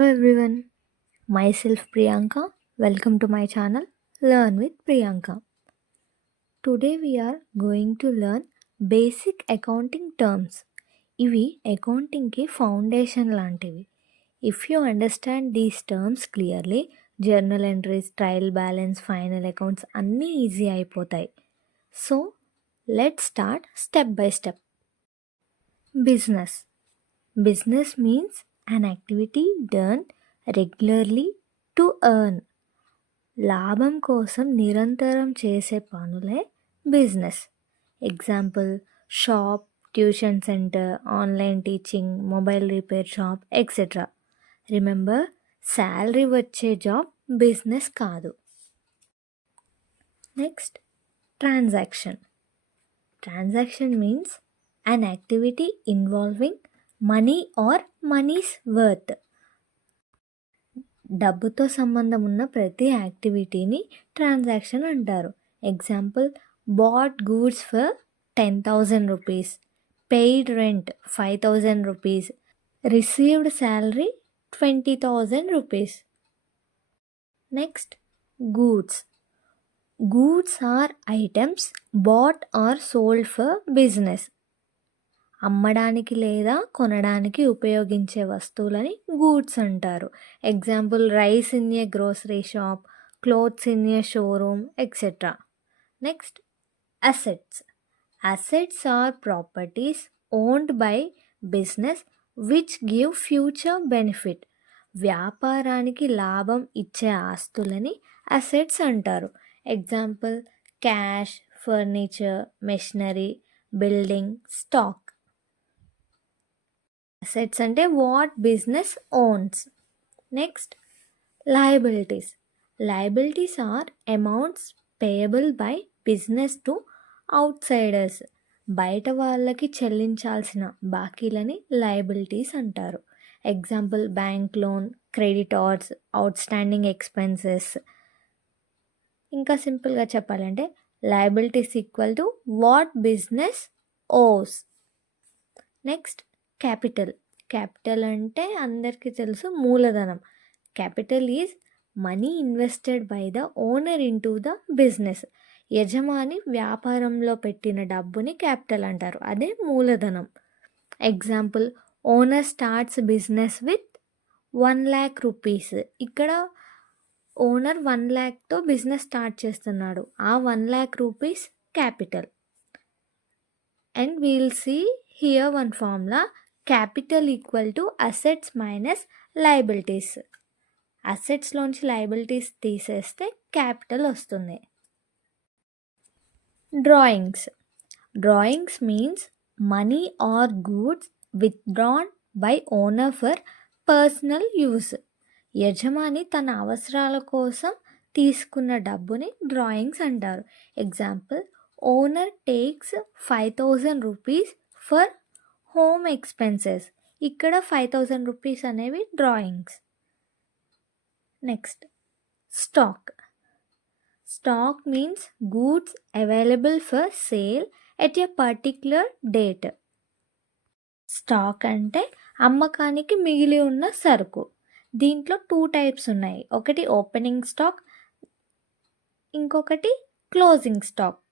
Hello everyone, myself Priyanka. Welcome to my channel Learn with Priyanka. Today we are going to learn basic accounting terms. ఇవి అకౌంటింగ్కి foundation లాంటివి. If you understand these terms clearly, journal entries, trial balance, final accounts అన్నీ easy అయిపోతాయి. So let's start step by step. Business. Business means an activity done regularly to earn. లాభం కోసం నిరంతరం చేసే పనులే business. Example shop, tuition centre, online teaching, mobile repair shop etcetera. Remember, salary వచ్చే job business కాదు. Next, transaction. Transaction means an activity involving money or money's worth. డబ్బుతో సంబంధం ఉన్న ప్రతి యాక్టివిటీని ట్రాన్సాక్షన్ అంటారు. Example bought goods for 10,000 rupees, paid rent 5,000 rupees, received salary 20,000 rupees. Next, goods. Goods are items bought or sold for business. అమ్మడానికి లేదా కొనడానికి ఉపయోగించే వస్తువులని గూడ్స్ అంటారు. Example rice in a grocery shop, clothes in a showroom etcetera. Next, assets. Assets are properties owned by business which give future benefit. వ్యాపారానికి లాభం ఇచ్చే ఆస్తులని అసెట్స్ అంటారు. Example cash, furniture, machinery, building, stock. Assets అంటే what business owns. Next, liabilities. Liabilities are amounts payable by business to outsiders. బయట వాళ్ళకి చెల్లించాల్సిన బాకీలని లయబిలిటీస్ అంటారు. Example bank loan, creditors, outstanding expenses. ఇంకా సింపుల్గా చెప్పాలంటే liabilities equal to what business ఓస్. Next, capital. క్యాపిటల్ అంటే అందరికీ తెలుసు మూలధనం. Capital is money invested by the owner into the business. యజమాని వ్యాపారంలో పెట్టిన డబ్బుని క్యాపిటల్ అంటారు, అదే మూలధనం. Example owner starts business with 1,00,000 rupees. ఇక్కడ ఓనర్ 1,00,000తో బిజినెస్ స్టార్ట్ చేస్తున్నాడు. ఆ 1,00,000 rupees capital. And we'll see here one formula, capital equal to assets minus liabilities. అసెట్స్లోంచి లయబిలిటీస్ తీసేస్తే క్యాపిటల్ వస్తుంది. Drawings. Drawings means money or goods withdrawn by owner for personal use. యజమాని తన అవసరాల కోసం తీసుకున్న డబ్బుని డ్రాయింగ్స్ అంటారు. Example owner takes 5,000 rupees for home expenses. ఇక్కడ 5,000 రూపీస్ అనేవి drawings. Next, stock. Stock means goods available for sale at a particular date. Stock అంటే అమ్మకానికి మిగిలి ఉన్న సరుకు. దీంట్లో 2 టైప్స్ ఉన్నాయి. ఒకటి ఓపెనింగ్ స్టాక్, ఇంకొకటి closing stock.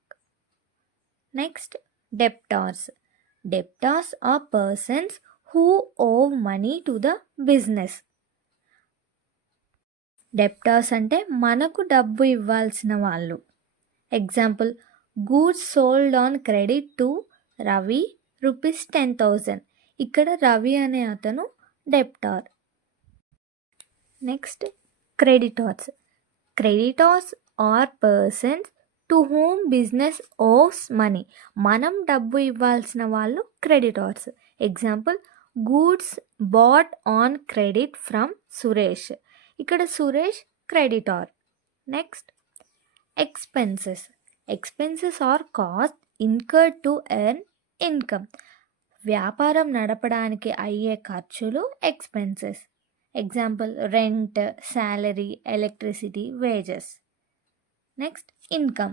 Next, debtors. Debtors are persons who owe money to the business. Debtors అంటే మనకు డబ్బు ఇవ్వాల్సిన వాళ్ళు. Example goods sold on credit to Ravi rupees 10,000. ఇక్కడ రవి అనే అతను debtor. Next, creditors. Creditors are persons to whom business owes money. మనం డబ్బు ఇవ్వాల్సిన వాళ్ళు creditors. Example goods bought on credit from Suresh. ఇక్కడ Suresh creditor. Next, expenses. Expenses are cost incurred to earn income. వ్యాపారం నడపడానికి అయ్యే ఖర్చులు expenses. Example rent, salary, electricity, wages. Next, income.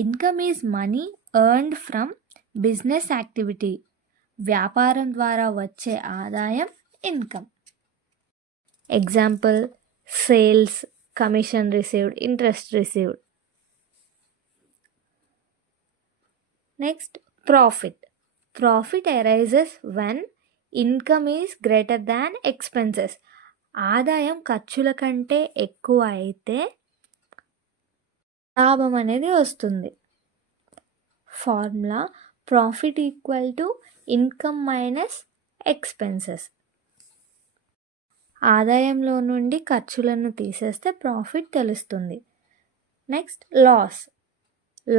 Income is money earned from business activity. వ్యాపారం ద్వారా వచ్చే ఆదాయం income. Example sales, commission received, interest received. Next profit. Profit arises when income is greater than expenses. ఆదాయం ఖర్చుల కంటే ఎక్కువ అయితే లాభం అనేది వస్తుంది. Formula profit equal to income minus expenses. ఆదాయంలో నుండి ఖర్చులను తీసేస్తే ప్రాఫిట్ తెలుస్తుంది. Next loss.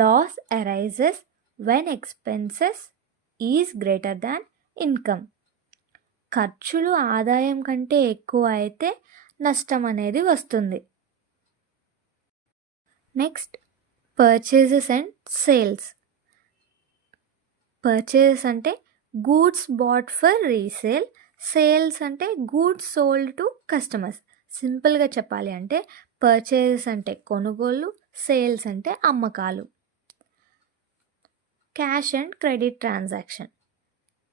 Loss arises when expenses is greater than income. ఖర్చులు ఆదాయం కంటే ఎక్కువ అయితే నష్టం అనేది వస్తుంది. Next purchases and sales. Purchases అంటే goods bought for resale, sales అంటే గూడ్స్ సోల్డ్ టు కస్టమర్స్. సింపుల్గా చెప్పాలి అంటే పర్చేజెస్ అంటే కొనుగోళ్ళు, సేల్స్ అంటే అమ్మకాలు. Cash and credit transaction.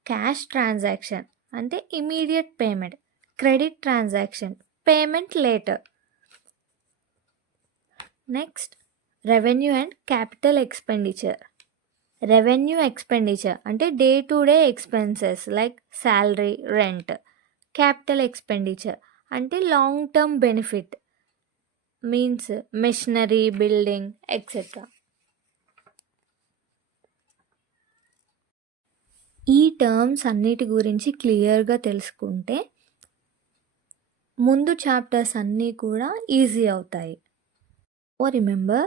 Cash transaction అంటే immediate payment, credit transaction payment later. Next revenue and capital expenditure. Revenue expenditure అంటే day to day expenses like salary, rent. Capital expenditure అంటే long term benefit means machinery, building etcetera. ఈ terms అన్నిటి గురించి క్లియర్గా తెలుసుకుంటే ముందు chapters అన్నీ కూడా ఈజీ అవుతాయి. Oh remember,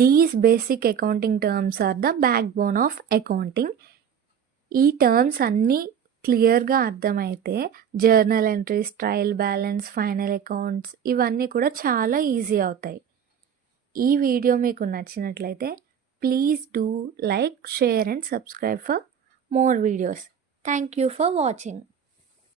these basic accounting terms are the backbone of accounting. ఈ టర్మ్స్ అన్నీ క్లియర్గా అర్థమైతే journal entries, trial balance, final accounts ఇవన్నీ కూడా చాలా ఈజీ అవుతాయి. ఈ వీడియో మీకు నచ్చినట్లయితే please do like, share and subscribe for more videos. Thank you for watching.